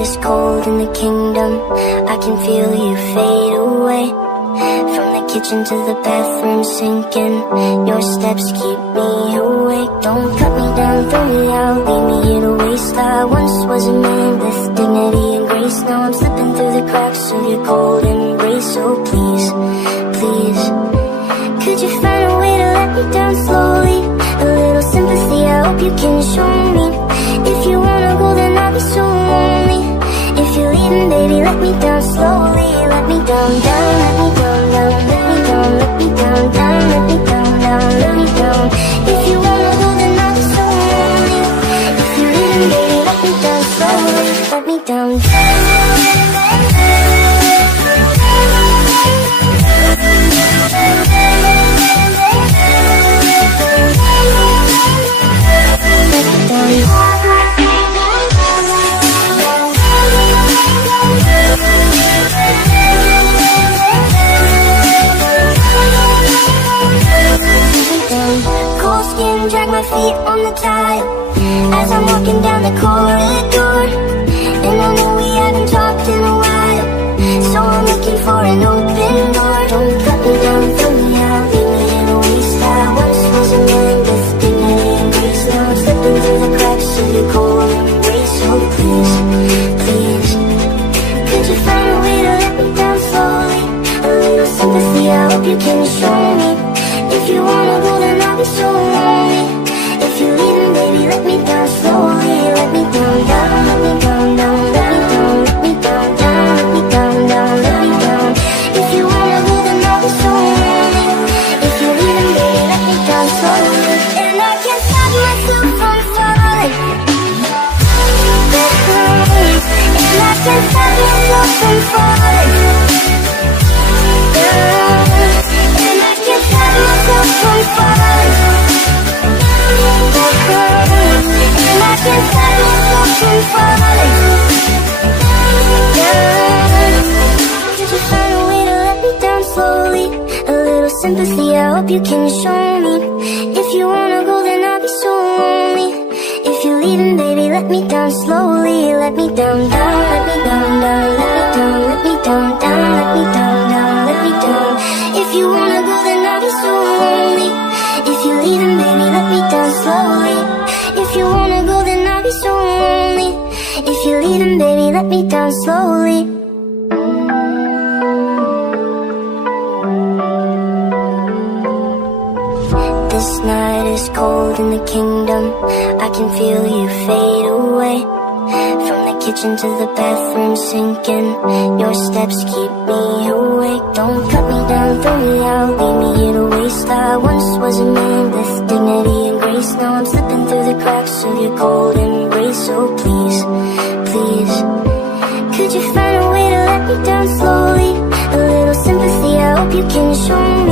is cold in the kingdom, I can feel you fade away. From the kitchen to the bathroom sinking, your steps keep me awake. Don't cut me down, throw me out, leave me here to waste. I once was a man with dignity and grace. Now I'm slipping through the cracks of your cold embrace. So please, please, could you find a way to let me down slowly? A little sympathy, I hope you can show me. If you wanna go, then I'll be so lonely. If you're leaving, baby, let me down slowly. Let me down, down, let me down, down, let me down, let me down, down, let me down, down, let me down. If you wanna go, then I'll be so lonely. If you're leaving, baby, let me down slowly. Let me down, cold skin, drag my feet on the tile as I'm walking down the corridor. And I know we haven't talked in a while, so I'm looking for an open door. Don't cut me down, throw me out, leave me in a waste. I once was a man with dignity and grace. Now I'm slipping through the cracks of your cold embrace. So please, please, could you find a way to let me down slowly? A little sympathy, I hope you can show me. If you wanna go, then I'll be so lonely. If you're leaving, baby, let me down slowly. Let me down, down, let me down, down, let me down, let me down, down, let me down, down, let me down. If you wanna go, then I'll be so lonely. If you're leaving, baby, let me down slowly. And I can't stop myself from falling. And I can't stop myself from falling. And I can't stop myself from falling. And I can't stop myself from falling. Could you find a way to let me down slowly? A little sympathy, I hope you can show me. If you wanna go, then I'll be so lonely. If you're leaving, baby, let me down slowly. Let me down, down, let me down, down, let me down, let me down, down, let me down, down, let me down. If you wanna go, then I'll be so lonely. If you're leaving, baby, let me down slowly. If you wanna go, then I'll be so lonely. If you're leaving, baby, let me down slowly. This night is cold in the kingdom, I can feel you fade away. From the kitchen to the bathroom sinking, your steps keep me awake. Don't cut me down, throw me out, leave me here to waste. I once was a man with dignity and grace. Now I'm slipping through the cracks of your cold embrace. So please, please, could you find a way to let me down slowly? A little sympathy, I hope you can show me.